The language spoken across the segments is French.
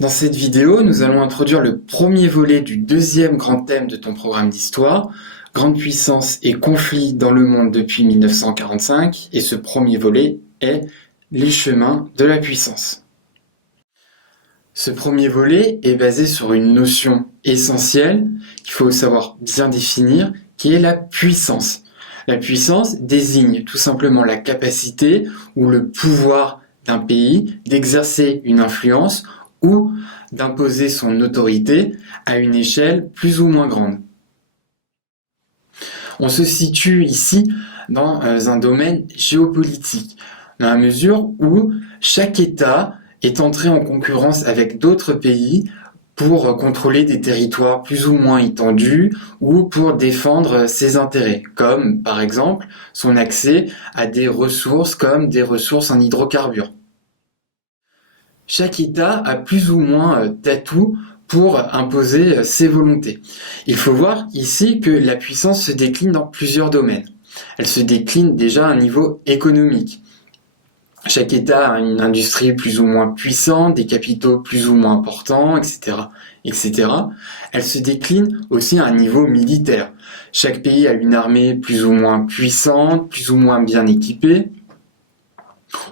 Dans cette vidéo, nous allons introduire le premier volet du deuxième grand thème de ton programme d'histoire, Grande puissance et conflits dans le monde depuis 1945, et ce premier volet est les chemins de la puissance. Ce premier volet est basé sur une notion essentielle qu'il faut savoir bien définir, qui est la puissance. La puissance désigne tout simplement la capacité ou le pouvoir d'un pays d'exercer une influence ou d'imposer son autorité à une échelle plus ou moins grande. On se situe ici dans un domaine géopolitique, dans la mesure où chaque État est entré en concurrence avec d'autres pays pour contrôler des territoires plus ou moins étendus ou pour défendre ses intérêts, comme par exemple son accès à des ressources comme des ressources en hydrocarbures. Chaque État a plus ou moins d'atouts pour imposer ses volontés. Il faut voir ici que la puissance se décline dans plusieurs domaines. Elle se décline déjà à un niveau économique. Chaque État a une industrie plus ou moins puissante, des capitaux plus ou moins importants, etc., etc. Elle se décline aussi à un niveau militaire. Chaque pays a une armée plus ou moins puissante, plus ou moins bien équipée.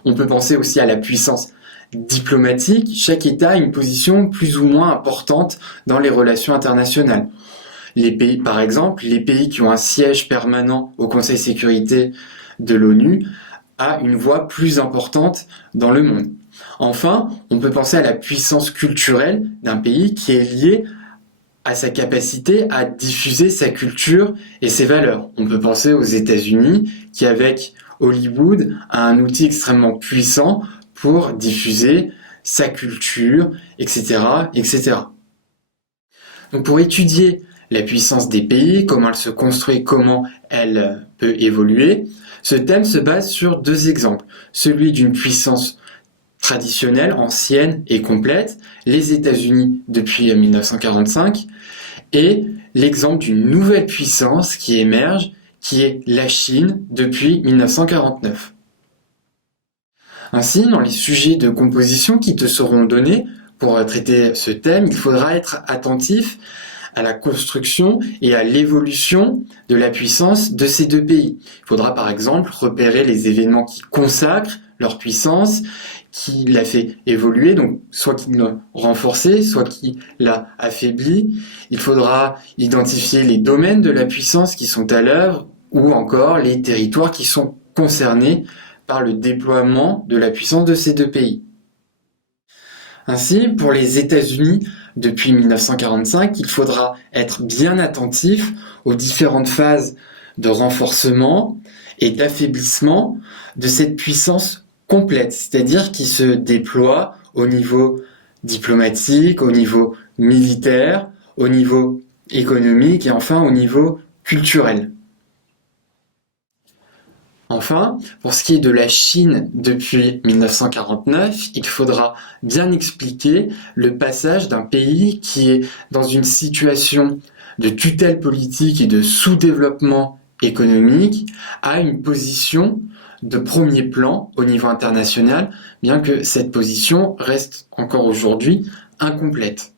On peut penser aussi à la puissance diplomatique. Chaque État a une position plus ou moins importante dans les relations internationales. Les pays, par exemple, les pays qui ont un siège permanent au Conseil de sécurité de l'ONU a une voix plus importante dans le monde. Enfin, on peut penser à la puissance culturelle d'un pays qui est liée à sa capacité à diffuser sa culture et ses valeurs. On peut penser aux États-Unis qui, avec Hollywood, a un outil extrêmement puissant pour diffuser sa culture, etc., etc. Donc pour étudier la puissance des pays, comment elle se construit, comment elle peut évoluer, ce thème se base sur deux exemples. Celui d'une puissance traditionnelle, ancienne et complète, les États-Unis depuis 1945, et l'exemple d'une nouvelle puissance qui émerge, qui est la Chine depuis 1949. Ainsi, dans les sujets de composition qui te seront donnés pour traiter ce thème, il faudra être attentif à la construction et à l'évolution de la puissance de ces deux pays. Il faudra par exemple repérer les événements qui consacrent leur puissance, qui l'a fait évoluer, donc soit qui l'a renforcé, soit qui l'a affaibli. Il faudra identifier les domaines de la puissance qui sont à l'œuvre ou encore les territoires qui sont concernés par le déploiement de la puissance de ces deux pays. Ainsi, pour les États-Unis, depuis 1945, il faudra être bien attentif aux différentes phases de renforcement et d'affaiblissement de cette puissance complète, c'est-à-dire qui se déploie au niveau diplomatique, au niveau militaire, au niveau économique et enfin au niveau culturel. Enfin, pour ce qui est de la Chine depuis 1949, il faudra bien expliquer le passage d'un pays qui est dans une situation de tutelle politique et de sous-développement économique à une position de premier plan au niveau international, bien que cette position reste encore aujourd'hui incomplète.